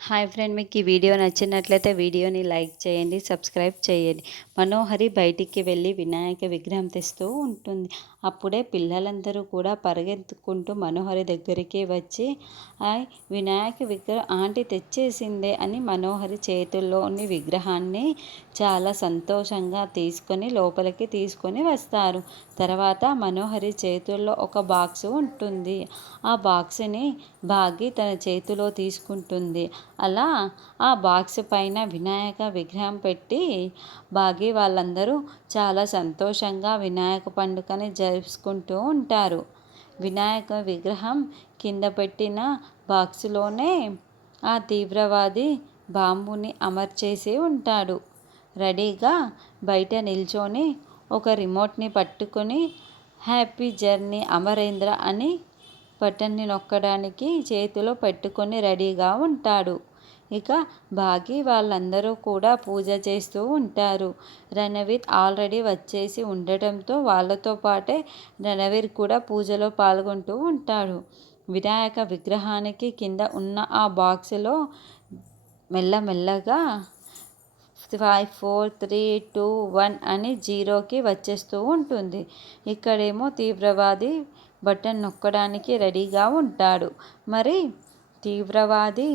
Hi friend, మీకు ఈ video నచ్చినట్లయితే వీడియోని లైక్ చేయండి, సబ్స్క్రైబ్ చేయండి. మనోహరి బయటికి వెళ్ళి వినాయక విగ్రహం తెస్తూ ఉంటుంది. అప్పుడే పిల్లలందరూ కూడా పరిగెత్తుకుంటూ మనోహరి దగ్గరికి వచ్చి, వినాయక విగ్రహం ఆంటీ తెచ్చేసిందే అని మనోహరి చేతుల్లోని విగ్రహాన్ని చాలా సంతోషంగా తీసుకొని లోపలికి తీసుకొని వస్తారు. తర్వాత మనోహరి చేతుల్లో ఒక బాక్స్ ఉంటుంది. ఆ బాక్స్ని బాగి తన చేతిలో తీసుకుంటుంది. అలా ఆ బాక్స్ పైన వినాయక విగ్రహం పెట్టి బాగి వాళ్ళందరూ చాలా సంతోషంగా వినాయక పండుగని జరుపుకుంటూ ఉంటారు. వినాయక విగ్రహం కింద పెట్టిన బాక్సులోనే ఆ తీవ్రవాది బాంబుని అమర్చేసి ఉంటాడు. రెడీగా బయట నిల్చొని ఒక రిమోట్ని పట్టుకొని హ్యాపీ జర్నీ అమరేంద్ర అని బటన్ని నొక్కడానికి చేతిలో పెట్టుకొని రెడీగా ఉంటాడు. ఇక బాగి వాళ్ళందరూ కూడా పూజ చేస్తూ ఉంటారు. రణవీర్ ఆల్రెడీ వచ్చేసి ఉండటంతో వాళ్ళతో పాటే రణవీర్ కూడా పూజలో పాల్గొంటూ ఉంటాడు. వినాయక విగ్రహానికి కింద ఉన్న ఆ బాక్సులో మెల్లమెల్లగా 5 4 3 2 1 అని జీరోకి వచ్చేస్తూ ఉంటుంది. ఇక్కడేమో తీవ్రవాది బటన్ నొక్కడానికి రెడీగా ఉంటాడు. మరి తీవ్రవాది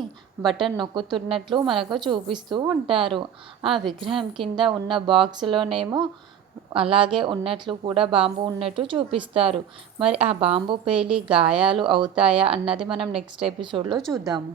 బటన్ నొక్కుతున్నట్లు మనకు చూపిస్తూ ఉంటారు. ఆ విగ్రహం కింద ఉన్న బాక్స్లోనేమో అలాగే ఉన్నట్లు కూడా బాంబు ఉన్నట్టు చూపిస్తారు. మరి ఆ బాంబు పేలి గాయాలు అవుతాయా అన్నది మనం నెక్స్ట్ ఎపిసోడ్లో చూద్దాము.